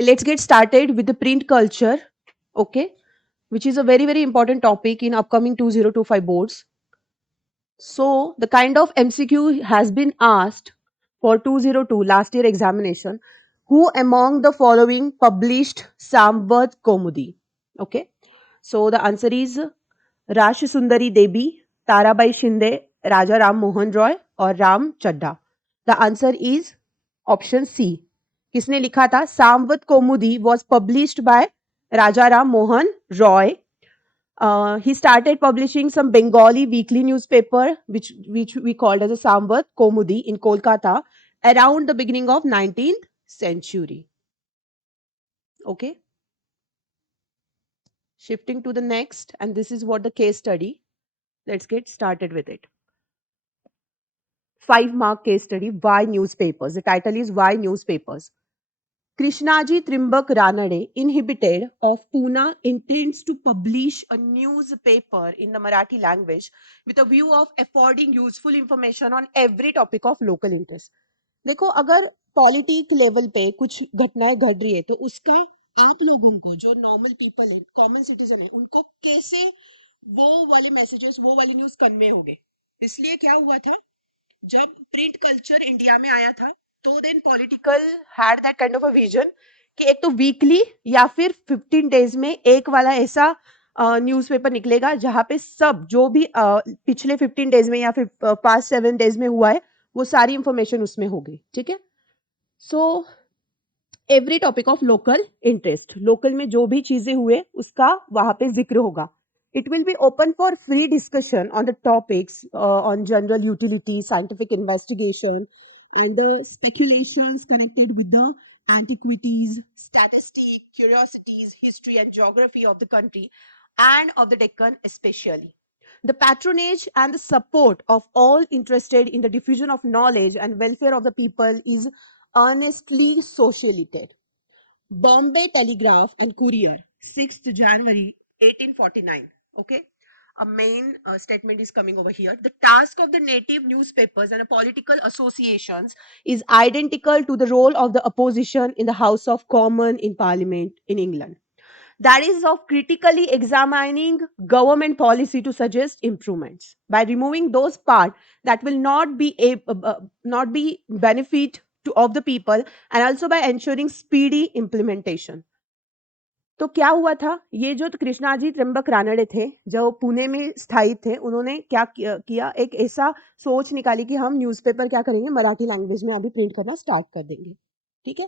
let's get started with the print culture, okay, which is a very, very important topic in upcoming 2025 boards. So, the kind of MCQ has been asked for 202 last year examination. Who among the following published Samvad Komudi? Okay, so the answer is Rash Sundari Devi, Tarabai Shinde, Raja Ram Mohan Roy और Ram Chadha. The answer is option C. किसने लिखा था? सामवत कौमुदी was published by Raja Ram Mohan Roy. He started publishing some Bengali weekly newspaper, which we called as a Samvat Komudi in Kolkata around the beginning of 19th century. Okay, shifting to the next, and this is what the case study. Let's get started with it. 5-mark case study. Why newspapers? The title is Why Newspapers. Krishnaji Trimbak Ranade, inhabitant of Pune, intends to publish a newspaper in the Marathi language with a view of affording useful information on every topic of local interest. देखो, अगर politic level पे कुछ घटनाएं घट रही है तो उसका आप लोगों को, जो नॉर्मल पीपल है, कॉमन सिटीजन है, उनको कैसे वो वाले मैसेजेस, वो वाली न्यूज कन्वे होंगे. इसलिए क्या हुआ था, जब प्रिंट कल्चर इंडिया में आया था तो then political had that kind of a vision कि एक तो वीकली या फिर 15 डेज में एक वाला ऐसा न्यूज़पेपर निकलेगा जहां पे सब जो भी पिछले 15 डेज में या फिर पास्ट 7 डेज में हुआ है वो सारी इंफॉर्मेशन उसमें होगी. ठीक है. So every topic of local interest, local में जो भी चीजें हुए उसका वहां पे जिक्र होगा. It will be open for free discussion on the topics on general utility, scientific investigation, and the speculations connected with the antiquities, statistics, curiosities, history, and geography of the country and of the Deccan especially. The patronage and the support of all interested in the diffusion of knowledge and welfare of the people is earnestly sociated. Bombay Telegraph and Courier, 6th January 1849. Okay. A main statement is coming over here. The task of the native newspapers and political associations is identical to the role of the opposition in the House of Commons in Parliament in England. That is of critically examining government policy to suggest improvements by removing those parts that will not be benefit to of the people, and also by ensuring speedy implementation. तो क्या हुआ था, ये जो कृष्णाजी त्र्यंबक रानड़े थे जो पुणे में स्थायी थे, उन्होंने क्या किया, एक ऐसा सोच निकाली कि हम न्यूज़पेपर क्या करेंगे, मराठी लैंग्वेज में अभी प्रिंट करना स्टार्ट कर देंगे. ठीक है.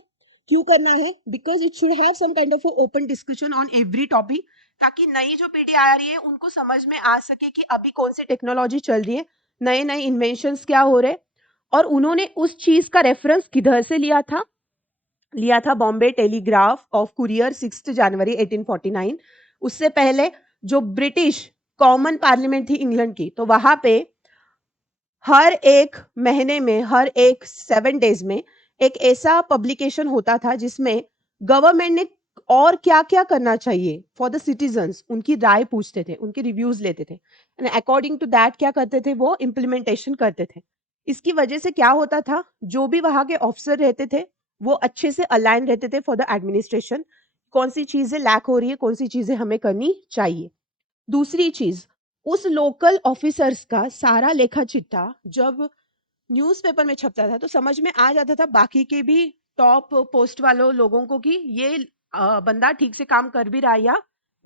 क्यों करना है? Because it should have some kind of open discussion on every topic, ताकि नई जो पीढ़ी आ रही है उनको समझ में आ सके कि अभी कौन सी टेक्नोलॉजी चल रही है, नए नए इन्वेंशंस क्या हो रहे. और उन्होंने उस चीज का रेफरेंस किधर से लिया था? बॉम्बे टेलीग्राफ ऑफ कुरियर 6 जनवरी 1849. उससे पहले जो ब्रिटिश कॉमन पार्लियामेंट थी इंग्लैंड की, तो वहां पे हर एक महीने में, हर एक 7 डेज में एक ऐसा पब्लिकेशन होता था जिसमें गवर्नमेंट ने और क्या क्या करना चाहिए फॉर द सिटीजन्स, उनकी राय पूछते थे, उनके रिव्यूज लेते थे, एंड अकॉर्डिंग टू दैट क्या करते थे, वो इम्प्लीमेंटेशन करते थे. इसकी वजह से क्या होता था, जो भी वहां के ऑफिसर रहते थे वो अच्छे से अलाइन रहते थे फॉर द एडमिनिस्ट्रेशन, कौन सी चीजें लैक हो रही है, कौन सी चीजें हमें करनी चाहिए. दूसरी चीज, उस लोकल ऑफिसर्स का सारा लेखा चिट्ठा जब न्यूज़पेपर में छपता था तो समझ में आ जाता था बाकी के भी टॉप पोस्ट वालों लोगों को कि ये बंदा ठीक से काम कर भी रहा है या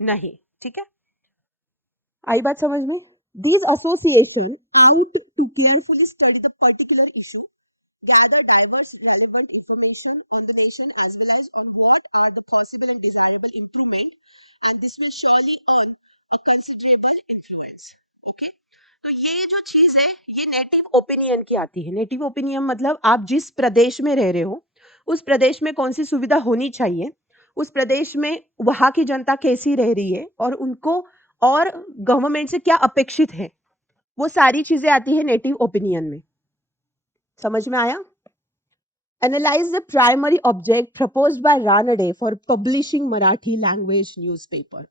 नहीं. ठीक है. आई बात समझ में? These association out to carefully study the particular issue, gather diverse relevant information on the nation as well as on what are the possible and desirable improvement, and this will surely earn a considerable influence. Okay. तो ये जो चीज है ये native opinion की आती है. Native opinion मतलब आप जिस प्रदेश में रह रहे हो उस प्रदेश में कौन सी सुविधा होनी चाहिए, उस प्रदेश में वहां की जनता कैसी रह रही है और उनको और गवर्नमेंट से क्या अपेक्षित है, वो सारी चीजें आती है नेटिव ओपिनियन में. समझ में आया? Analyze the primary object proposed by Ranade for publishing Marathi language newspaper.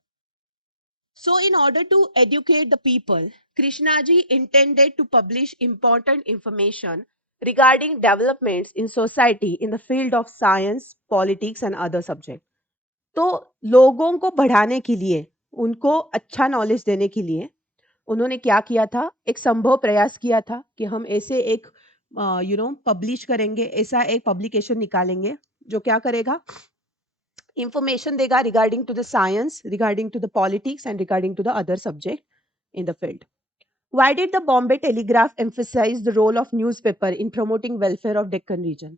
So, in order to educate the people, Krishnaji intended to publish important information regarding developments in society in the field of science, politics and other subjects. तो लोगों को बढ़ाने के लिए, उनको अच्छा knowledge देने के लिए उन्होंने क्या किया था, एक संभव प्रयास किया था कि हम ऐसे एक पब्लिश करेंगे, ऐसा एक पब्लिकेशन निकालेंगे जो क्या करेगा, इंफॉर्मेशन देगा regarding to the science, regarding to the politics and regarding to the other subject in the field. Why did the Bombay Telegraph emphasize the role of newspaper in promoting welfare of Deccan region?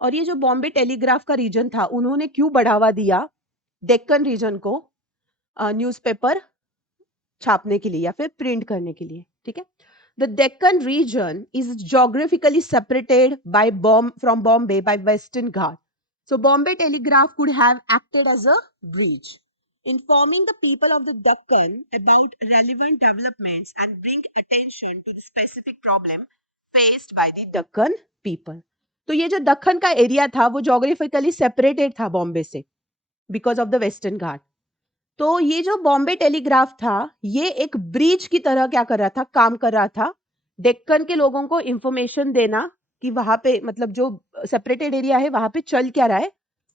और ये जो Bombay telegraph का reason था, उन्होंने क्यों बढ़ावा दिया Deccan reason को न्यूज़पेपर छापने के लिए या फिर प्रिंट करने के लिए? ठीक है. The Deccan region is geographically separated by from Bombay by Western Ghat. So Bombay Telegraph could have acted as a bridge, informing the people of the Deccan about relevant developments and bring attention to the specific problem faced by the Deccan people. तो ये जो दक्कन का area था वो geographically separated था बॉम्बे से because of the western घाट. तो ये जो बॉम्बे टेलीग्राफ था ये एक ब्रिज की तरह क्या कर रहा था, काम कर रहा था डेक्कन के लोगों को इंफॉर्मेशन देना कि वहां पे मतलब जो सेपरेटेड एरिया है वहां पे चल क्या रहा है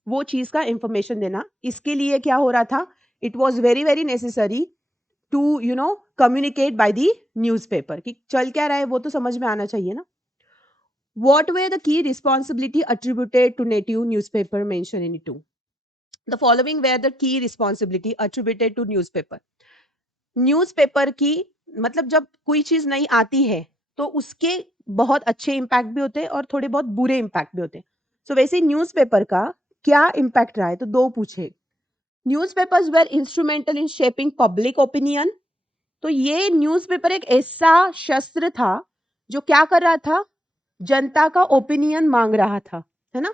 वो चीज का इंफॉर्मेशन देना. इसके लिए क्या हो रहा था, it was very very necessary to communicate by the newspaper कि चल क्या रहा है वो तो समझ में आना चाहिए ना. What were the key responsibility attributed to native newspaper mentioned in it too? The following were the key responsibility attributed to newspaper. Newspaper की मतलब जब कोई चीज नहीं आती है तो उसके बहुत अच्छे इम्पैक्ट भी होते हैं और थोड़े बहुत बुरे इम्पैक्ट भी होते हैं. सो वैसे न्यूज़पेपर का क्या इम्पैक्ट रहा है तो दो पूछे. Newspapers were instrumental in shaping public opinion. तो ये न्यूज़पेपर एक ऐसा शस्त्र था जो क्या कर रहा था, जनता का ओपिनियन मांग रहा था, है ना.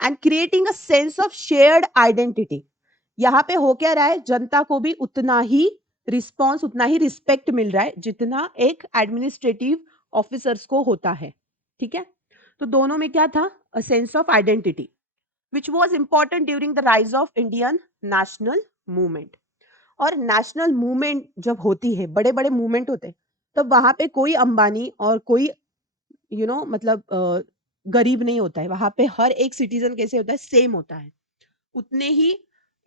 And creating a sense of shared identity. यहाँ पे हो क्या रहा है, जनता को भी उतना ही रिस्पॉन्स, उतना ही रिस्पेक्ट मिल रहा है जितना एक एडमिनिस्ट्रेटिव ऑफिसर्स को होता है. ठीक है. तो दोनों में क्या था, a sense of identity which was important during the rise of Indian national movement. और नेशनल मूवमेंट जब होती है, बड़े बड़े मूवमेंट होते हैं, तब वहां पे कोई अंबानी और कोई मतलब गरीब नहीं होता है. वहां पे हर एक सिटीजन कैसे होता है, सेम होता है. उतने ही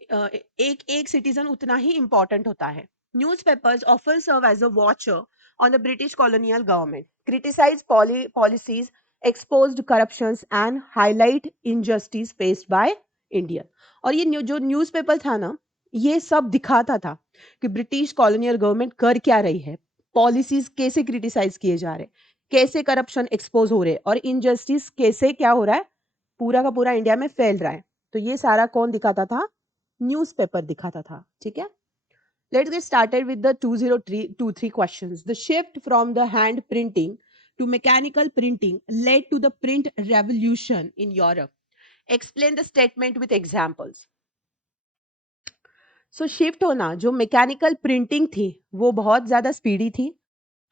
एक एक सिटीजन उतना ही इंपॉर्टेंट होता है. Newspapers often serve as a watcher on the British colonial government, criticise policies, exposed corruptions and highlight injustice faced by Indian. और ये जो न्यूज़पेपर था ना, ये सब दिखाता था कि ब्रिटिश कॉलोनियल गवर्नमेंट कर क्या रही है, पॉलिसीज कैसे क्रिटिसाइज किए जा रहे, कैसे करप्शन एक्सपोज हो रहे और इनजस्टिस कैसे क्या हो रहा है, पूरा का पूरा इंडिया में फैल रहा है. तो ये सारा कौन दिखाता था, न्यूज़पेपर दिखाता था. ठीक है. Let's get started with the 2023 questions. The shift from the hand printing to mechanical printing led to the print revolution in Europe. Explain the statement with examples. So shift होना, जो मैकेनिकल प्रिंटिंग थी वो बहुत ज्यादा speedy थी.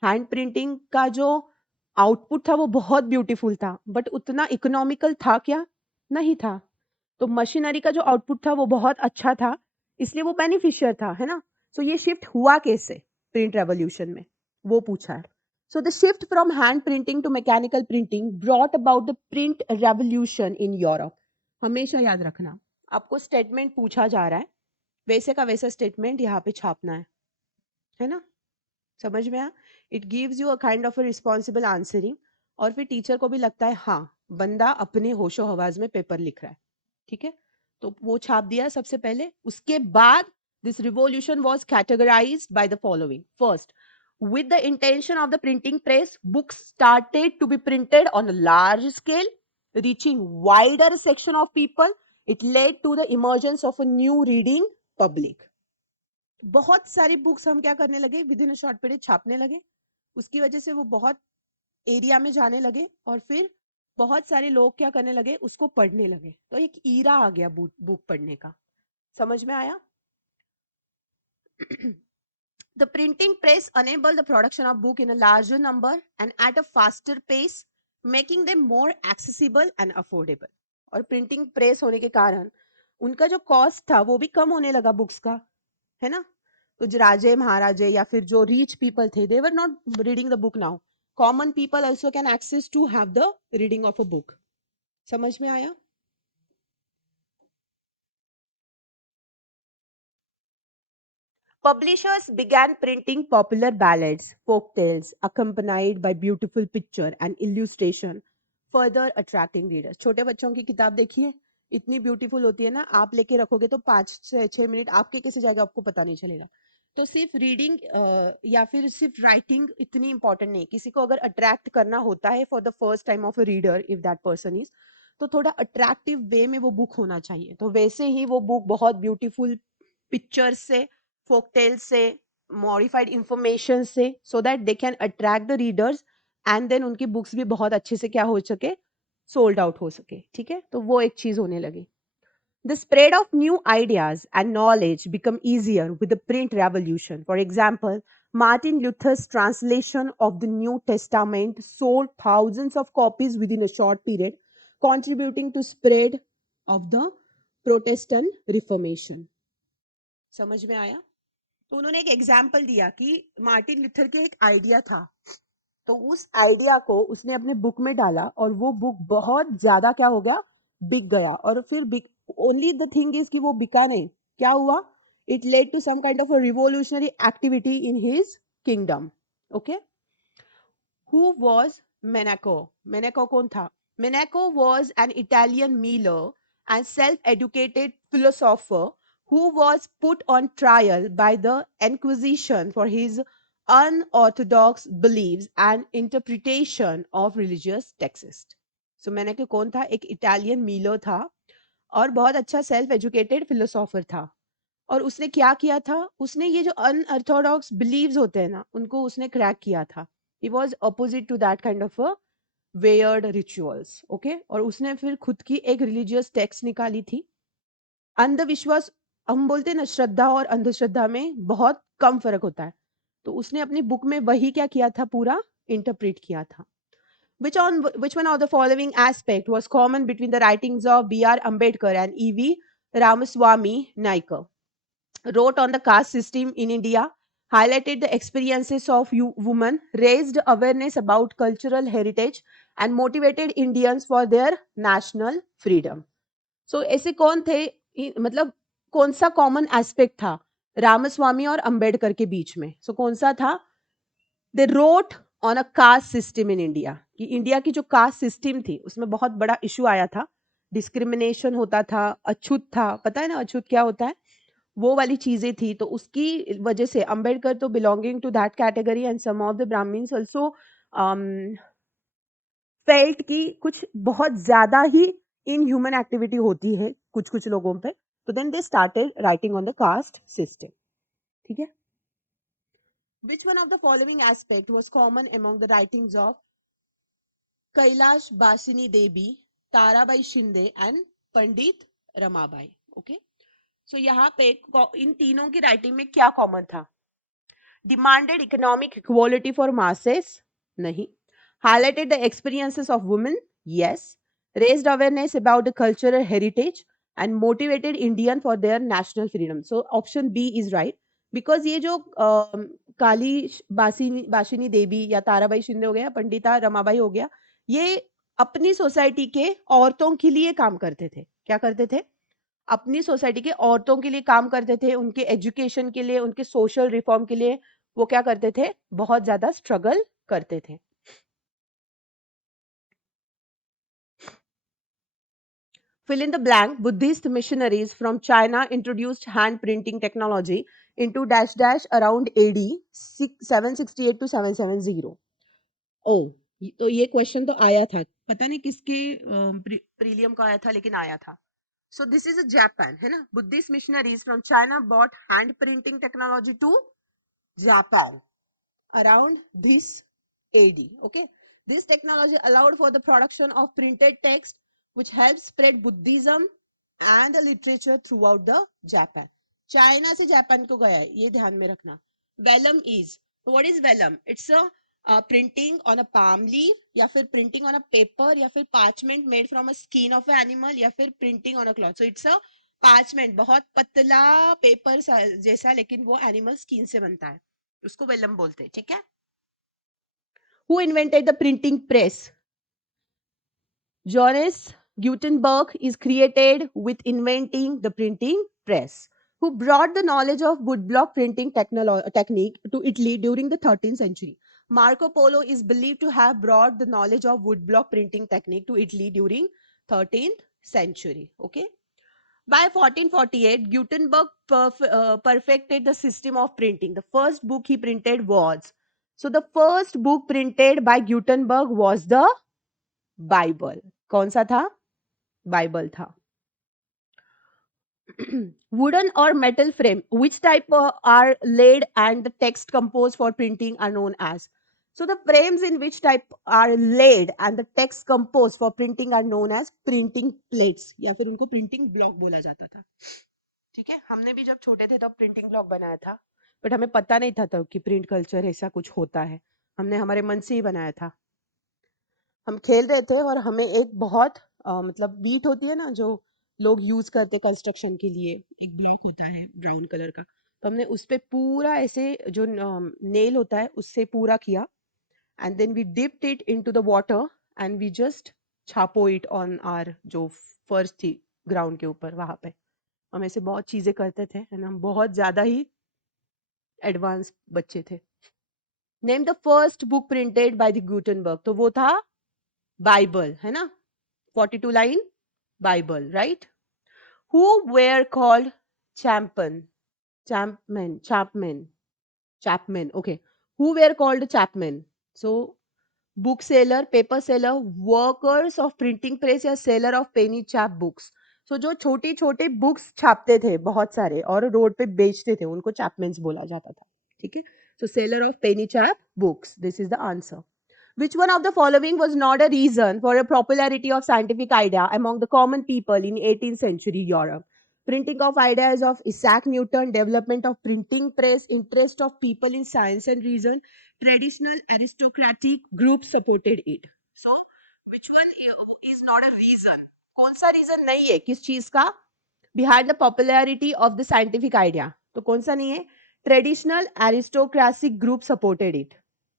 Hand printing का जो output था वो बहुत ब्यूटीफुल था, बट उतना इकोनॉमिकल था क्या, नहीं था. तो मशीनरी का जो आउटपुट था वो बहुत अच्छा था, इसलिए वो बेनिफिशियल था, है ना. सो ये शिफ्ट हुआ कैसे प्रिंट रेवोल्यूशन में, वो पूछा है. So the shift from hand printing to mechanical printing brought about the print revolution in Europe. हमेशा याद रखना, आपको स्टेटमेंट पूछा जा रहा है, वैसे का वैसा स्टेटमेंट यहाँ पे छापना है ना. समझ में आया. It gives you a kind of a responsible answering, और फिर टीचर को भी लगता है हाँ बंदा अपने होशो हवास में पेपर लिख रहा है. ठीक है. तो वो छाप दिया सबसे पहले. उसके बाद this revolution was categorised by the following. First, with the intention of the printing press, books started to be printed on a large scale, reaching wider section of people. It led to the emergence of a new reading public. बहुत सारी books हम क्या करने लगे, with in a short period छापने लगे. उसकी वजह से वो बहुत एरिया में जाने लगे और फिर बहुत सारे लोग क्या करने लगे, उसको पढ़ने लगे. तो एक ईरा आ गया बुक पढ़ने का. समझ में आया. The printing press enabled the production of book in a larger number and at a faster pace, making them more accessible and affordable. और प्रिंटिंग प्रेस होने के कारण उनका जो कॉस्ट था वो भी कम होने लगा बुक्स का, है ना. तो जो राजे महाराजे या फिर जो रिच पीपल थे, they were not reading the book now, Common people also can access to have the reading of a book. समझ में आया? Publishers began printing popular ballads, folk tales, accompanied by beautiful picture and illustration, further attracting readers. छोटे बच्चों की किताब देखिए, इतनी beautiful होती है ना, आप लेके रखोगे तो 5 से 6 मिनट आपके कैसे जाएगा आपको पता नहीं चलेगा. तो सिर्फ रीडिंग या फिर सिर्फ राइटिंग इतनी इंपॉर्टेंट नहीं. किसी को अगर अट्रैक्ट करना होता है for the first time of a reader, if that person is, तो थोड़ा अट्रैक्टिव वे में वो बुक होना चाहिए. तो वैसे ही वो बुक बहुत ब्यूटीफुल पिक्चर्स से, folk tales से, modified information से, so that they can attract the readers and then उनकी books भी बहुत अच्छे से क्या हो सके, sold out हो सके. ठीक है, तो वो एक चीज होने लगी. The spread of new ideas and knowledge become easier with the print revolution. For example, Martin Luther's translation of the New Testament sold thousands of copies within a short period, contributing to spread of the Protestant Reformation. समझ में आया? तो उन्होंने एक example दिया कि Martin Luther के एक आइडिया था, तो उस आइडिया को उसने अपने बुक में डाला और वो बुक बहुत ज्यादा क्या हो गया, बिक गया. और फिर बिक, ओनली द थिंग इज कि वो बिका नहीं, क्या हुआ, it led to some kind of a revolutionary activity in his kingdom. Okay, who was Menocchio? Menocchio कौन था? मेनाको was an Italian miller and self-educated philosopher who was put on trial by the Inquisition for his unorthodox beliefs and interpretation of religious texts. So मेनाको कौन था? एक Italian Miller था और बहुत अच्छा self educated philosopher था. और उसने क्या किया था, उसने ये जो अनऑर्थोडॉक्स बिलीव्स होते हैं ना, उनको उसने क्रैक किया था. He was opposite to that kind of a weird rituals. Okay, और उसने फिर खुद की एक रिलीजियस टेक्स्ट निकाली थी. अंधविश्वास, हम बोलते हैं ना, श्रद्धा और अंधश्रद्धा में बहुत कम फर्क होता है, तो उसने अपनी बुक में वही क्या किया था, पूरा इंटरप्रेट किया था. Which one of the following aspect was common between the writings of B.R. Ambedkar and E.V. Ramaswamy Naikar? Wrote on the caste system in India, highlighted the experiences of women, raised awareness about cultural heritage, and motivated Indians for their national freedom. So, ऐसे कौन थे, मतलब कौन सा common aspect था रामस्वामी और अंबेडकर के बीच में? सो कौन सा था? They wrote on a caste system in India, कि इंडिया की जो कास्ट सिस्टम थी उसमें बहुत बड़ा इशू आया था, डिस्क्रिमिनेशन होता था, अछूत था, पता है ना अछूत क्या होता है, वो वाली चीजें थी. तो उसकी वजह से अंबेडकर तो belonging to that category and some of the Brahmins also felt कि कुछ बहुत ज्यादा ही इनह्यूमन एक्टिविटी होती है कुछ कुछ लोगों पे, तो then they started writing on the caste system. ठीक है, which one of the following aspect was common among the writings of Kailash Basini Devi, Tarabai Shinde and Pandit Ramabai? Okay, so यहाँ पे इन तीनों की राइटिंग में क्या कॉमन था? Demanded economic equality for masses? Nahi. Highlighted the experiences of women? Yes. Raised awareness about the cultural heritage and motivated Indian for their national freedom. So option B is right. Because ये जो काली बाशिनी देवी या ताराबाई शिंदे हो गया, पंडिता रमाबाई हो गया, ये अपनी society के औरतों के लिए काम करते थे. क्या करते थे? अपनी सोसाइटी के औरतों के लिए काम करते थे, उनके एजुकेशन के लिए, उनके सोशल रिफॉर्म के लिए वो क्या करते थे, बहुत ज्यादा स्ट्रगल करते थे. Fill in the blank. Buddhist missionaries from China introduced hand printing technology into dash dash around AD 768 to 770. ओ, तो ये क्वेश्चन तो आया था, पता नहीं किसके प्रीलियम का आया था, लेकिन आया था. So this is a Japan, है ना? Buddhist missionaries from China brought hand printing technology to Japan around this AD. Okay, this technology allowed for the production of printed text, which helped spread Buddhism and the literature throughout the Japan. China से Japan को गया है, ये ध्यान में रखना. Vellum is, what is vellum? It's a printing on a palm leaf, या फिर printing on a paper, या फिर parchment made from a skin of an animal, या फिर printing on a cloth. So it's a parchment, बहुत पतला paper जैसा, लेकिन वो एनिमल स्किन से बनता है, उसको वेलम बोलते हैं. ठीक है, Who invented the printing press? Johannes Gutenberg is credited with inventing the printing press. Who brought the knowledge of woodblock printing technique to Italy during the 13th century? Marco Polo is believed to have brought the knowledge of woodblock printing technique to Italy during 13th century. Okay. By 1448, Gutenberg perfected the system of printing. The first book he printed was, so the first book printed by Gutenberg was the Bible. कौन सा था? Bible था. Wooden or metal frame, which type are laid and the text composed for printing are known as? So the frames in which type are laid and the text composed for printing are known as printing plates, या फिर उनको printing block बोला जाता था. ठीक है, हमने भी जब छोटे थे तब प्रिंटिंग ब्लॉक बनाया था, बट हमें पता नहीं था तब कि प्रिंट कल्चर ऐसा कुछ होता है. हमने हमारे मन से ही बनाया था. हम खेल रहे थे और हमें एक बहुत मतलब बीट होती है ना जो लोग यूज करते कंस्ट्रक्शन के लिए, एक ब्लॉक होता है ब्राउन कलर का, तो हमने उस पे पूरा ऐसे जो नेल होता है उससे पूरा किया, and then we dipped it into the water and we just छापो इट ऑन आर जो फर्स्ट थी ग्राउंड के ऊपर. वहां पे हम ऐसे बहुत चीजें करते थे एंड हम बहुत ज्यादा ही एडवांस बच्चे थे. Name the first book printed by the Gutenberg, तो वो था बाइबल, है ना. 42 line Bible, right? Who were called Chapman. Okay. Who were called Chapman? So, bookseller, paper seller, workers of printing press या seller of penny chap books. So, जो छोटे छोटे books छापते थे बहुत सारे और रोड पे बेचते थे उनको चैपमैन्स बोला जाता था. ठीक है. So, seller of penny chap books. This is the answer. Which one of the following was not a reason for a popularity of scientific idea among the common people in 18th century Europe? Printing of ideas of Isaac Newton, development of printing press, interest of people in science and reason, traditional aristocratic groups supported it. So, which one is not a reason? कौन सा reason नहीं है किस चीज का? Behind the popularity of the scientific idea. तो कौन सा नहीं है? Traditional aristocratic group supported it.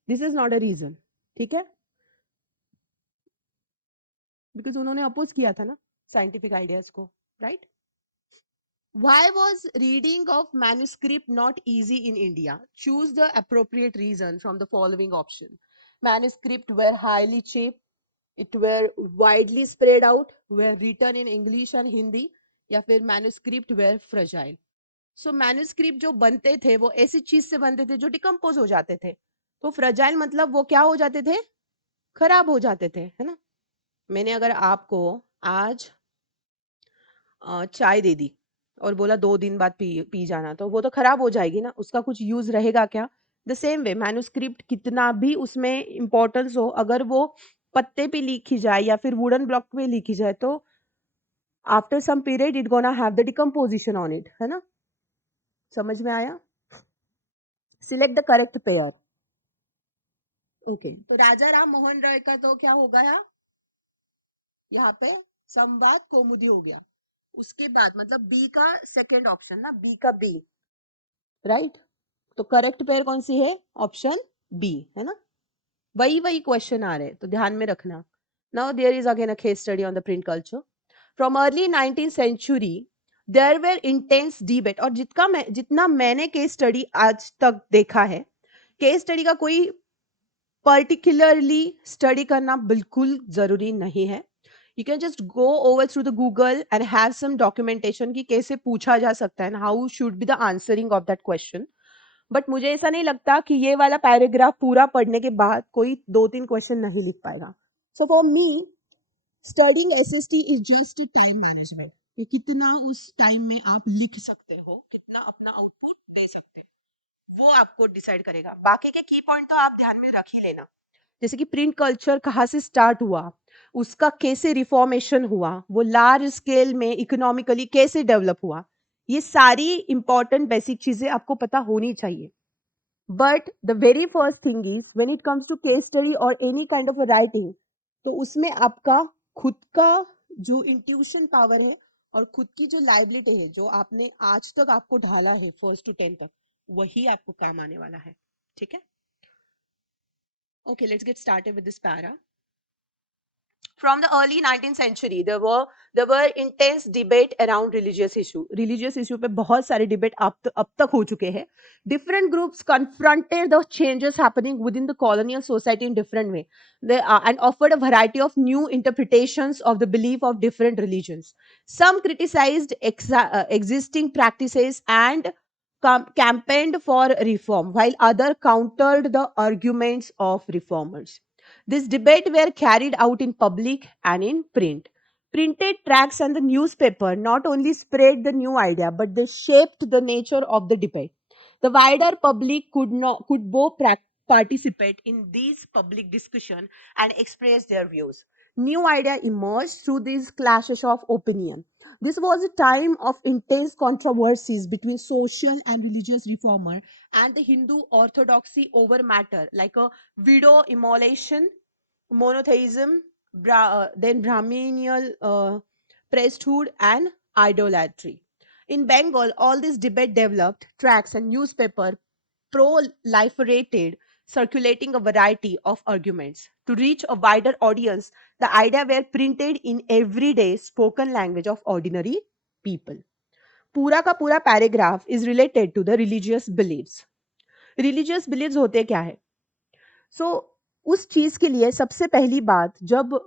This is not a reason. ठीक है. बिकॉज उन्होंने अपोज किया था ना साइंटिफिक आइडियाज को, right. Why was reading of manuscript not easy in India? Choose the appropriate reason from the following option. Manuscript were highly cheap, it were widely spread out, were written in English and Hindi, या फिर manuscript were fragile. So manuscript जो बनते थे वो ऐसी चीज से बनते थे जो डिकम्पोज हो जाते थे. तो फ्रजाइल मतलब वो क्या हो जाते थे? खराब हो जाते थे, है ना. मैंने अगर आपको आज चाय दे दी और बोला 2 दिन बाद पी जाना, तो वो तो खराब हो जाएगी ना, उसका कुछ यूज रहेगा क्या? द सेम वे मैन्युस्क्रिप्ट कितना भी उसमें इंपॉर्टेंस हो, अगर वो पत्ते पे लिखी जाए या फिर वुडन ब्लॉक पे लिखी जाए तो after some period it gonna have the decomposition on it, है ना. समझ में आया? Select the correct pair. Okay, तो राजा राम मोहन राय का तो क्या हो गया यहाँ पे? संवाद कौमुदी हो गया. उसके बाद मतलब बी का सेकंड ऑप्शन ना, बी का बी, राइट. तो करेक्ट पेयर कौन सी है? ऑप्शन बी, है ना. वही वही क्वेश्चन आ रहे तो ध्यान में रखना. Now there is again a case study on the print culture. From early 19th century there were intense debate, और जितना मैंने केस स्टडी आज तक देखा है, केस स्टडी का कोई पर्टिकुलरली स्टडी करना बिल्कुल जरूरी नहीं है. You can just go over through the Google and have some documentation कि कैसे पूछा जा सकता है and how should be the answering of that question. But मुझे ऐसा नहीं लगता कि ये वाला पैराग्राफ पूरा पढ़ने के बाद कोई 2-3 क्वेश्चन नहीं लिख पाएगा. So for me studying SST is just a time management. कि कितना उस टाइम में आप लिख सकते हो, कितना अपना आउटपुट दे सकते हैं, वो आपको डिसाइड करेगा. बाकी के की पॉइंट तो आप ध्यान में रख ही लेना. जैसे कि प्रिंट कल्चर कहाँ से स्टार्ट हुआ, उसका कैसे रिफॉर्मेशन हुआ, वो लार्ज स्केल में इकोनॉमिकली कैसे डेवलप हुआ, ये सारी इंपॉर्टेंट बेसिक चीजें आपको पता होनी चाहिए. But the very first thing is when it comes to case study और एनी काइंड ऑफ राइटिंग, तो उसमें आपका खुद का जो इंट्यूशन पावर है और खुद की जो लाइबिलिटी है, जो आपने आज तक आपको ढाला है फर्स्ट टू 10 तक, वही आपको काम आने वाला है. ठीक है. Okay, let's get started with this para. From the early 19th century, there were intense debate around religious issue. Religious issue पे बहुत सारे debate अब तक हो चुके हैं. Different groups confronted the changes happening within the colonial society in different way. They and offered a variety of new interpretations of the belief of different religions. Some criticized existing practices and campaigned for reform, while others countered the arguments of reformers. This debate were carried out in public and in print. Printed tracts and the newspaper not only spread the new idea, but they shaped the nature of the debate. The wider public could both participate in these public discussion and express their views. New idea emerged through these clashes of opinion. This was a time of intense controversies between social and religious reformer and the Hindu orthodoxy over matter like a widow immolation, monotheism, then Brahminial priesthood, and idolatry. In Bengal, all this debate developed, tracts and newspaper proliferated, circulating a variety of arguments. To reach a wider audience, the idea were printed in everyday spoken language of ordinary people. पूरा का पूरा paragraph is related to the religious believes. Religious believes होते क्या है? सो उस चीज के लिए सबसे पहली बात, जब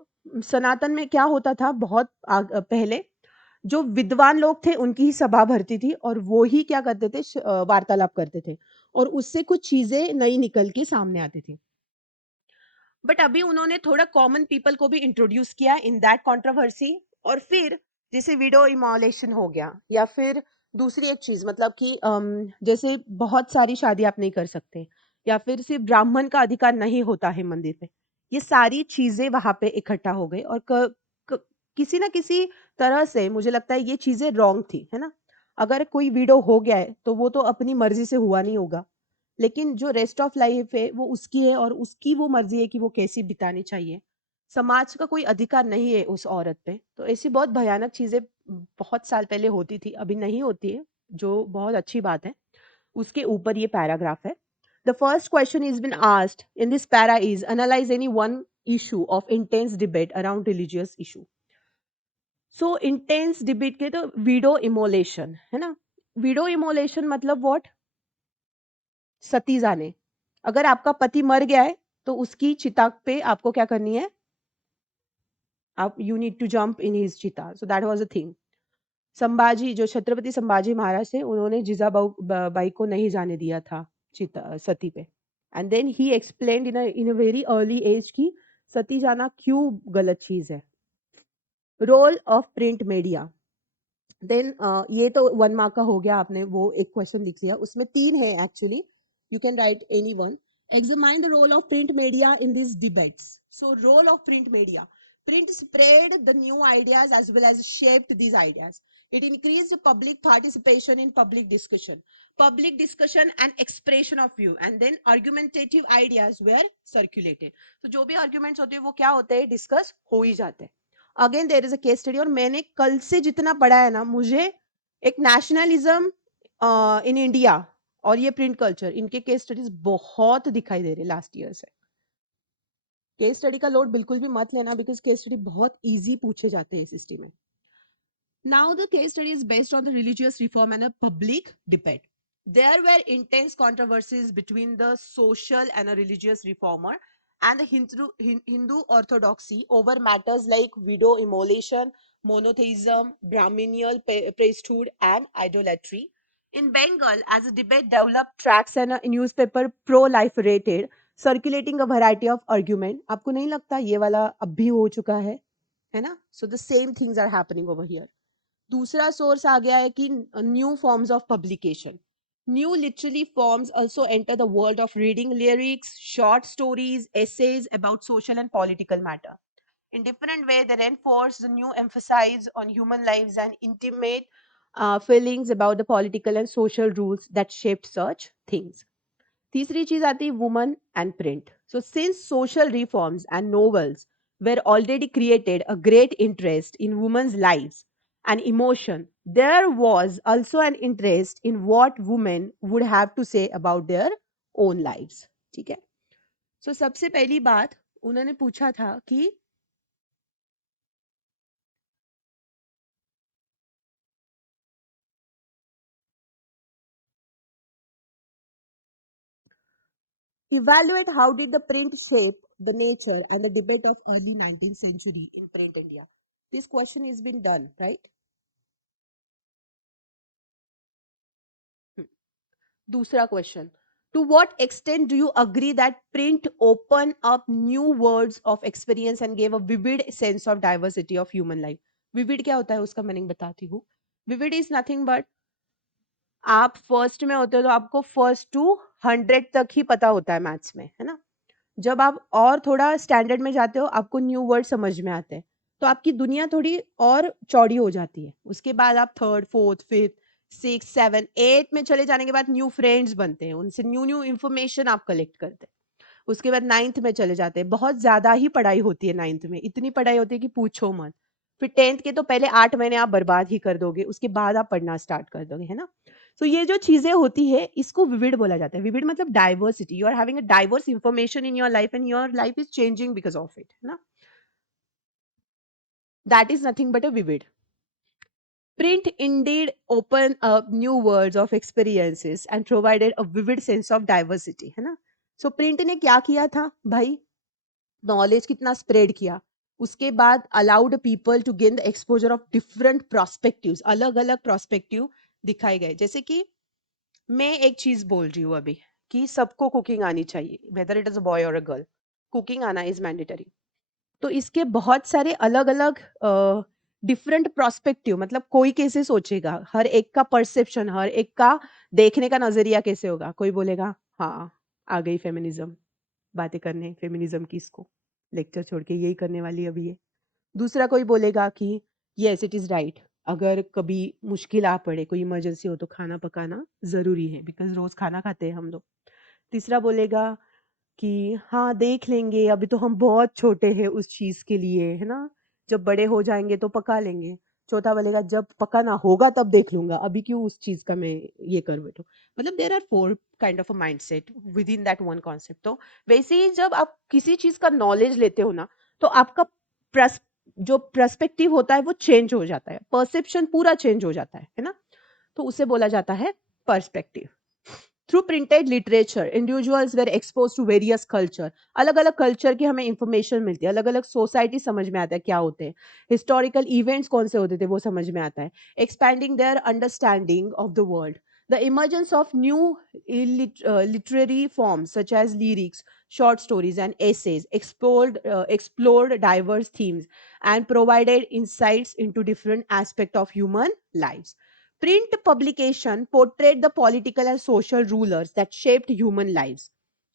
सनातन में क्या होता था बहुत पहले, जो विद्वान लोग थे उनकी ही सभा भरती थी और वो ही क्या करते थे, वार्तालाप करते थे और उससे कुछ चीजें नई निकल के सामने आती थी. बट अभी उन्होंने थोड़ा कॉमन पीपल को भी इंट्रोड्यूस किया इन दैट कंट्रोवर्सी. और फिर जैसे विडो इमोलेशन हो गया, या फिर दूसरी एक चीज मतलब कि जैसे बहुत सारी शादी आप नहीं कर सकते, या फिर सिर्फ ब्राह्मण का अधिकार नहीं होता है मंदिर पे. ये सारी चीजें वहां पे इकट्ठा हो गई और किसी ना किसी तरह से मुझे लगता है ये चीजें रॉन्ग थी, है ना. अगर कोई विडो हो गया है तो वो तो अपनी मर्जी से हुआ नहीं होगा, लेकिन जो रेस्ट ऑफ लाइफ है वो उसकी है और उसकी वो मर्जी है कि वो कैसी बितानी चाहिए. समाज का कोई अधिकार नहीं है उस औरत पे. तो ऐसी बहुत भयानक चीजें बहुत साल पहले होती थी, अभी नहीं होती है, जो बहुत अच्छी बात है. उसके ऊपर ये पैराग्राफ है. The first question is been asked in this para is analyse any one issue of intense debate around religious issue. So intense debate के तो विडो इमोलेशन है ना. विडो इमोलेशन मतलब व्हाट? सती जाने. अगर आपका पति मर गया है तो उसकी चिता पे आपको क्या करनी है? आप you need to jump in his चिता. So that was a thing. Sambhaji, जो छत्रपति संभाजी महाराज थे, उन्होंने बाई को नहीं जाने दिया था चिता सती पे. And then he explained in a very early age की सती जाना क्यों गलत चीज है. Role of print media. Then ये तो 1 मार्क का हो गया, आपने वो एक क्वेश्चन लिख लिया. उसमें 3 है actually. You can write any one. Examine the role of print media in these debates. So, role of print media. Print spread the new ideas as well as shaped these ideas. It increased public participation in public discussion and expression of view, and then argumentative ideas were circulated. So, जो भी arguments होते हैं वो क्या होते हैं, discuss हो ही जाते हैं. Again there is a case study, और मैंने कल से जितना पढ़ा है ना, मुझे एक नेशनलिज्म इन इंडिया और ये प्रिंट कल्चर, इनके केस स्टडीज बहुत दिखाई दे रहे लास्ट ईयर से. केस स्टडी का लोड बिल्कुल भी मत लेना, बिकॉज केस स्टडी बहुत इजी पूछे जाते हैं इस हिस्ट्री में. Now the case study is based on the religious reform and a public debate. There were intense controversies between the social and a religious reformer and the Hindu orthodoxy over matters like widow immolation, monotheism, Brahminial priesthood, and idolatry. In Bengal, as a debate developed, tracts and a newspaper proliferated, circulating a variety of argument. आपको नहीं लगता ये वाला अब भी हो चुका है ना? So the same things are happening over here. दूसरा सोर्स आ गया है कि new forms of publication. New literally forms also enter the world of reading lyrics, short stories, essays about social and political matter. In different way, they reinforce the new emphasis on human lives and intimate feelings about the political and social rules that shaped such things. तीसरी चीज आती है woman and print. So since social reforms and novels were already created a great interest in women's lives and emotion, there was also an interest in what women would have to say about their own lives. ठीक है. सो सबसे पहली बात उन्होंने पूछा था कि evaluate how did the print shape the nature and the debate of early 19th century in print India. This question has been done, right? दूसरा question, to what extent do you agree that print opened up new worlds of experience and gave a vivid sense of diversity of human life? vivid क्या होता है उसका meaning बताती हूँ. vivid is nothing but आप first में होते हो तो आपको फर्स्ट टू 100 तक ही पता होता है मैथ्स में, है ना. जब आप और थोड़ा स्टैंडर्ड में जाते हो आपको न्यू वर्ड समझ में आते हैं, तो आपकी दुनिया थोड़ी और चौड़ी हो जाती है. उसके बाद आप third fourth fifth six seven eight में चले जाने के बाद न्यू फ्रेंड्स बनते हैं, उनसे न्यू न्यू इन्फॉर्मेशन आप कलेक्ट करते हैं. उसके बाद नाइन्थ में चले जाते हैं, बहुत ज्यादा ही पढ़ाई होती है नाइन्थ में, इतनी पढ़ाई होती है कि पूछो मत. फिर टेंथ के तो पहले 8 महीने आप बर्बाद ही कर दोगे, उसके बाद आप पढ़ना स्टार्ट कर दोगे, है ना. तो ये जो चीजें होती है इसको विविड बोला जाता है. विविड मतलब diversity, you are having a diverse information in your life and your life is changing because of it, है ना. That is nothing but a vivid. Print indeed opened up new worlds of experiences and provided a vivid sense of diversity, है ना. So print ने क्या किया था भाई, knowledge कितना स्प्रेड किया. उसके बाद allowed people to gain the exposure of different prospectives, अलग अलग प्रोस्पेक्टिव दिखाए गए. जैसे कि मैं एक चीज बोल रही हूँ अभी कि सबको कुकिंग आनी चाहिए, whether it is a boy और अ गर्ल, कुकिंग आना इज मैंडेटरी. तो इसके बहुत सारे अलग अलग डिफरेंट प्रोस्पेक्टिव, मतलब कोई कैसे सोचेगा, हर एक का परसेप्शन, हर एक का देखने का नजरिया कैसे होगा. कोई बोलेगा हाँ आ गई फेमिनिज्म, बातें करने फेमिनिज्म की, इसको लेक्चर छोड़ के यही करने वाली अभी है. दूसरा कोई बोलेगा कि यस इट इज राइट, अगर कभी मुश्किल आ पड़े, कोई इमरजेंसी हो तो खाना पकाना जरूरी है, बिकॉज रोज खाना खाते हैं हम लोग. तीसरा बोलेगा कि हाँ देख लेंगे, अभी तो हम बहुत छोटे हैं उस चीज के लिए, है ना, जब बड़े हो जाएंगे तो पका लेंगे. चौथा बोलेगा जब पकाना होगा तब देख लूंगा, अभी क्यों उस चीज का मैं ये कर बैठूं. मतलब there are 4 kind of a mindset within that one concept. तो वैसे ही जब आप किसी चीज का नॉलेज लेते हो ना, तो आपका प्रस, जो पर्सपेक्टिव होता है वो चेंज हो जाता है, परसेप्शन पूरा चेंज हो जाता है ना. तो उसे बोला जाता है perspective. Through printed literature individuals were expose to various culture, अलग अलग कल्चर की हमें इंफॉर्मेशन मिलती है, अलग अलग सोसाइटी समझ में आता है क्या होते हैं, हिस्टोरिकल इवेंट्स कौन से होते थे वो समझ में आता है, expanding their understanding of the world. The emergence of new literary forms such as lyrics, short stories, and essays explored diverse themes and provided insights into different aspects of human lives. Print publication portrayed the political and social rulers that shaped human lives,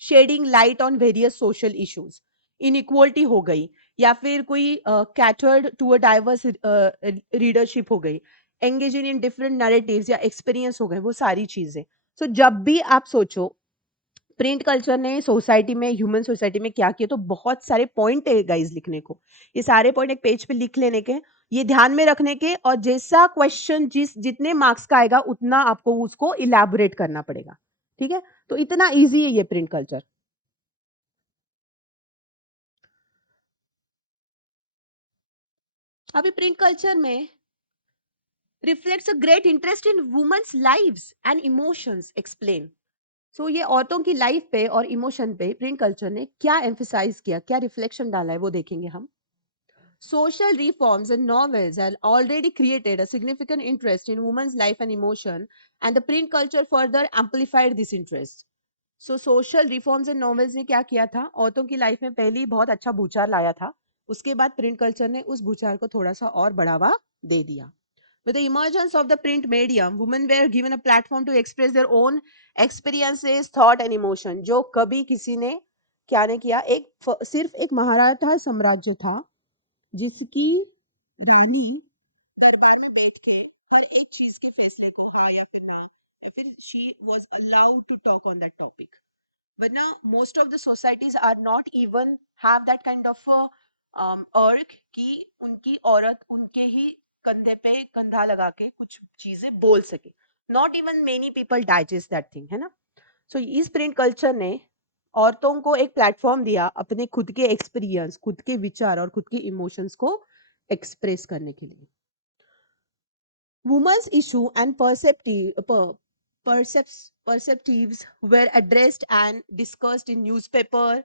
shedding light on various social issues. Inequality हो गई, या फिर कोई catered to a diverse readership हो गई, engaging in different narratives या experience हो गए, वो सारी चीजें. So जब भी आप सोचो प्रिंट कल्चर ने सोसाइटी में, ह्यूमन सोसाइटी में क्या किया, तो बहुत सारे पॉइंट है गाइस लिखने को. ये सारे पॉइंट एक पेज पे लिख लेने के, ये ध्यान में रखने के, और जैसा क्वेश्चन जितने मार्क्स का आएगा उतना आपको उसको इलैबोरेट करना पड़ेगा. ठीक है, तो इतना इजी है ये प्रिंट कल्चर. अभी प्रिंट कल्चर में reflects a great interest in women's lives and emotions explain. So ये औरतों की लाइफ पे और इमोशन पे प्रिंट कल्चर ने क्या एम्फिसाइज किया, क्या रिफ्लेक्शन डाला है, वो देखेंगे हम. Social reforms and novels had already created a significant interest in women's life and emotion, and the print culture further amplified this interest. So, social reforms and novels ने क्या किया था, औरतों की लाइफ में पहले ही बहुत अच्छा भूचार लाया था, उसके बाद प्रिंट कल्चर ने उस भूचार को थोड़ा सा और बढ़ावा दे दिया. With the emergence of the print medium, women were given a platform to express their own experiences, thought and emotion. जो कभी किसी ने क्या ने किया, सिर्फ एक महाराठा साम्राज्य था जिसकी रानी दरबार में बैठ के हर एक चीज के फैसले को हाँ या फिर ना, या फिर she was allowed to talk on that topic. वरना most of the societies are not even have that kind of अर्क कि उनकी औरत उनके ही कंधे पे कंधा लगा के कुछ चीजें बोल सके. Not even many people digest that thing, है ना. सो इस प्रिंट कल्चर ने औरतों को एक प्लेटफॉर्म दिया अपने खुद के एक्सपीरियंस, खुद के विचार और खुद के इमोशंस को एक्सप्रेस करने के लिए. Women's issue and perceptives were addressed and discussed in newspaper,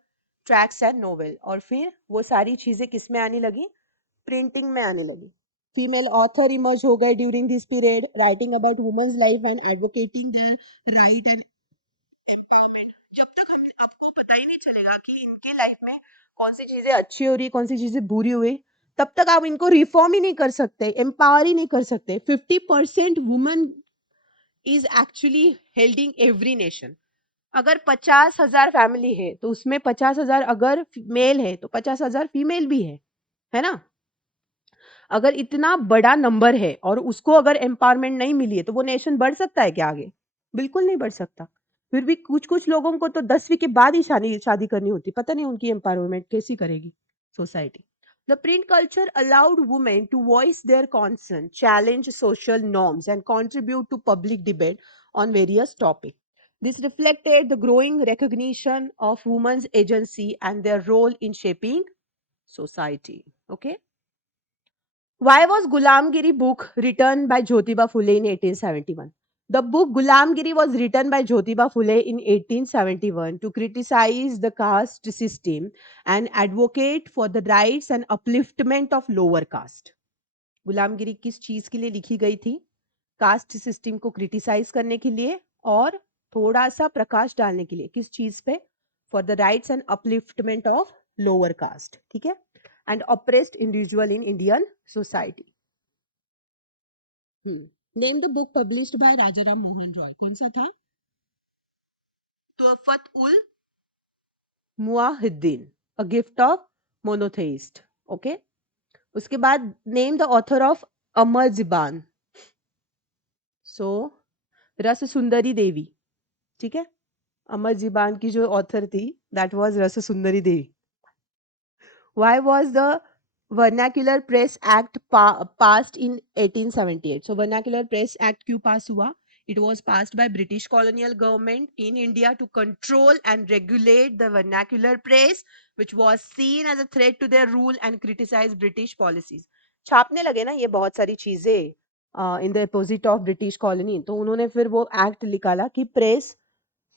tracts and novel. और फिर वो सारी चीजें किस में आने लगी? प्रिंटिंग में आने लगी. फीमेल ऑथर इमर्ज हो गए during this period, writing about women's life and advocating their right and empowerment. जब तक हम आपको पता ही नहीं चलेगा कि इनके लाइफ में कौन सी चीजें अच्छी हो रही, कौन सी चीजें बुरी हुई, तब तक आप इनको रिफॉर्म ही नहीं कर सकते, एम्पावर ही नहीं कर सकते. 50% women is actually हेल्डिंग every nation. अगर 50,000 फैमिली है तो उसमें 50,000 अगर मेल है तो 50,000 फीमेल भी है ना. अगर इतना बड़ा नंबर है और उसको अगर एम्पावरमेंट नहीं मिली है तो वो नेशन बढ़ सकता है क्या आगे? बिल्कुल नहीं बढ़ सकता. फिर भी कुछ कुछ लोगों को तो 10वीं के बाद ही शादी शादी करनी होती, पता नहीं उनकी एम्पावरमेंट कैसी करेगी society. The print culture allowed women to voice their concern, challenge social norms, and contribute to public debate on various topics. This reflected the growing recognition of women's agency and their role in shaping society. Okay. Why was Gulamgiri book written by Jyotiba Phule in 1871? The book Gulamgiri was written by Jyotiba Phule in 1871 to criticize the caste system and advocate for the rights and upliftment of lower caste. गुलामगिरी किस चीज के लिए लिखी गई थी? Caste system को criticise करने के लिए और थोड़ा सा प्रकाश डालने के लिए. किस चीज पे? For the rights and upliftment of lower caste. ठीक है. And oppressed individual in Indian society. Name the book published by Rajaram Mohan Roy. कौन सा था? तुअफत उल मुआहिद्दीन, अ गिफ्ट ऑफ मोनोथेइस्ट. ओके. उसके बाद नेम द ऑथर ऑफ अमर जिबान. सो रस सुंदरी देवी. ठीक है. अमर जिबान की जो ऑथर थी दैट वाज रस सुंदरी देवी. Why was the Vernacular Press Act passed in 1878? So Vernacular Press Act क्यों pass हुआ? It was passed by British colonial government in India to control and regulate the vernacular press, which was seen as a threat to their rule and criticize British policies. छापने लगे ना ये बहुत सारी चीजें in the opposite of British colony, तो उन्होंने फिर वो एक्ट निकाला कि प्रेस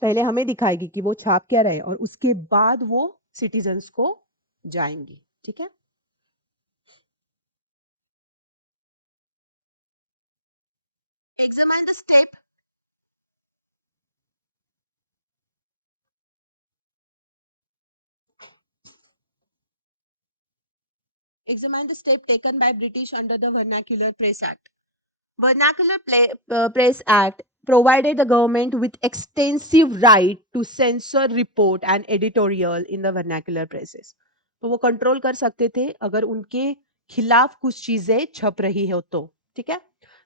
पहले हमें दिखाएगी कि वो छाप क्या रहे और उसके बाद वो सिटीजन्स को जाएंगी. ठीक है. Examine the step. Examine the step taken by British under the Vernacular Press Act. Press Act provided the government with extensive right to censor report and editorial in the vernacular presses. तो वो control कर सकते थे अगर उनके खिलाफ कुछ चीजें छप रही हो तो. ठीक है.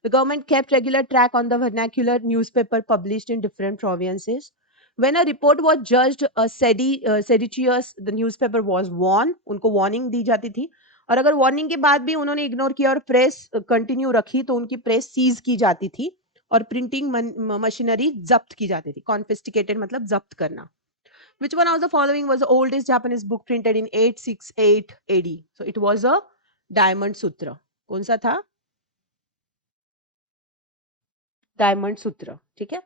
The government kept regular track on the vernacular newspaper published in different provinces. When a report was judged seditious, the newspaper was warned. उनको warning दी जाती थी. और अगर वार्निंग के बाद भी उन्होंने इग्नोर किया और प्रेस कंटिन्यू रखी तो उनकी प्रेस सीज की जाती थी और प्रिंटिंग मशीनरी जब्त की जाती थी. कॉन्फिस्टिकेटेड मतलब जब्त करना. Which one of the following was the oldest Japanese book printed in 868 AD? So it was a Diamond Sutra. कौन सा था? Diamond Sutra. ठीक है.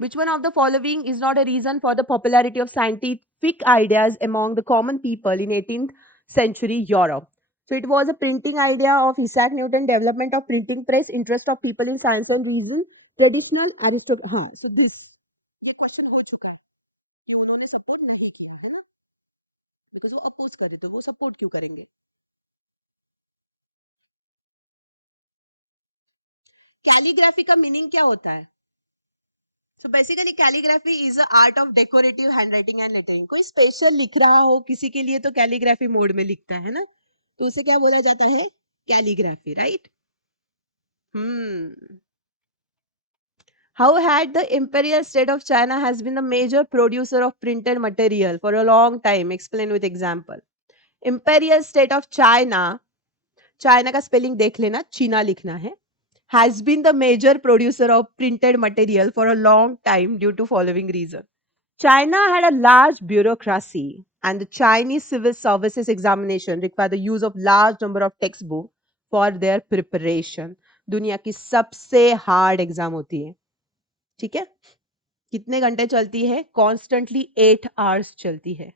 Which one of the following is not a reason for the popularity of scientific ideas among the common people in 18th century Europe? So it was a printing idea of Isaac Newton, development of printing press, interest of people in science and reason, traditional aristocracy. हाँ, so this ये question हो चुका कि उन्होंने support नहीं किया है ना, बिकॉज वो अपोज करे तो वो सपोर्ट क्यों करेंगे? कैलीग्राफी का मीनिंग क्या होता है? So basically calligraphy is the art of decorative handwriting and lettering. कोई स्पेशल लिख रहा हो किसी के लिए तो कैलीग्राफी मोड में लिखता है ना, तो उसे क्या बोला जाता है? Calligraphy. Right. How had the imperial state of China has been the major producer of printed material for a long time? Explain with example. Imperial state of China, China का स्पेलिंग देख लेना, चीना लिखना है. Has been the major producer of printed material for a long time due to following reason. China had a large bureaucracy, and the Chinese civil services examination required the use of large number of textbooks for their preparation. दुनिया की सबसे hard exam होती है, ठीक है? कितने घंटे चलती है? कॉन्स्टेंटली 8 hours चलती है.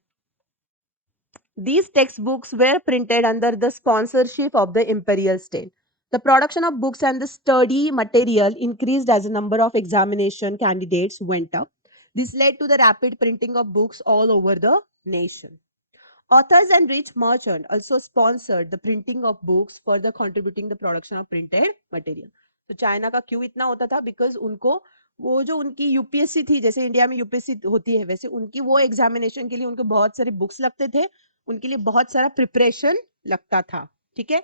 These textbooks were printed under the sponsorship of the imperial state. The production of books and the study material increased as the number of examination candidates went up. This led to the rapid printing of books all over the nation. Authors and rich merchants also sponsored the printing of books, further contributing the production of printed material. तो China का क्यों इतना होता था? Because उनको वो जो उनकी यूपीएससी थी, जैसे इंडिया में यूपीएससी होती है वैसे उनकी वो एग्जामिनेशन के लिए उनको बहुत सारे बुक्स लगते थे, उनके लिए बहुत सारा प्रिपरेशन लगता था. ठीक है.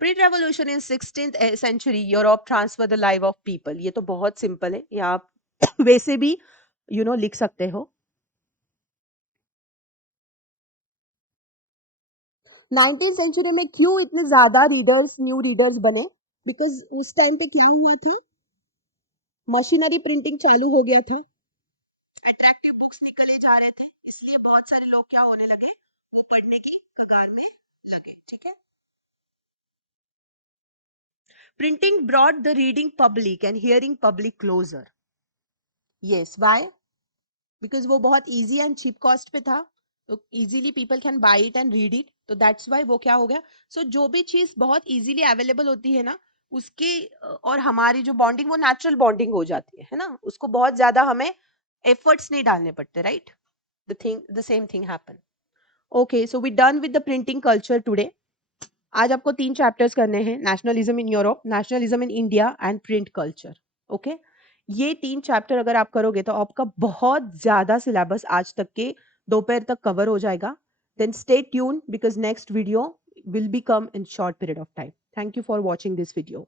Print revolution in 16th century Europe transfer the life of people. ये तो बहुत सिंपल है, ये आप वैसे भी लिख सकते हो. 19th सेंचुरी में क्यों इतने ज्यादा न्यू रीडर्स बने? बिकॉज उस टाइम पे क्या हुआ था, मशीनरी प्रिंटिंग चालू हो गया था, अट्रैक्टिव बुक्स निकले जा रहे थे, इसलिए बहुत सारे लोग क्या होने लगे, वो पढ़ने की कगार में लगे. ठीक है. Printing brought the reading public and hearing public closer. Yes, why? Because वो बहुत इजी एंड चीप कॉस्ट पे था, तो easily people can buy it and read it, तो दैट्स व्हाई वो क्या हो गया. सो जो भी चीज बहुत इजीली अवेलेबल होती है ना, उसके और हमारी जो बॉन्डिंग वो नेचुरल बॉन्डिंग हो जाती है ना, उसको बहुत ज्यादा हमें एफर्ट्स नहीं डालने पड़ते. Right. The same thing happen. Okay, so we done with the printing culture today. आज आपको 3 चैप्टर्स करने हैं, nationalism in Europe, nationalism in India and print culture. Okay, ये 3 चैप्टर अगर आप करोगे तो आपका बहुत ज्यादा सिलेबस आज तक के दोपहर तक कवर हो जाएगा. Then stay tune because next video will be come in short period of time. Thank you for watching this video.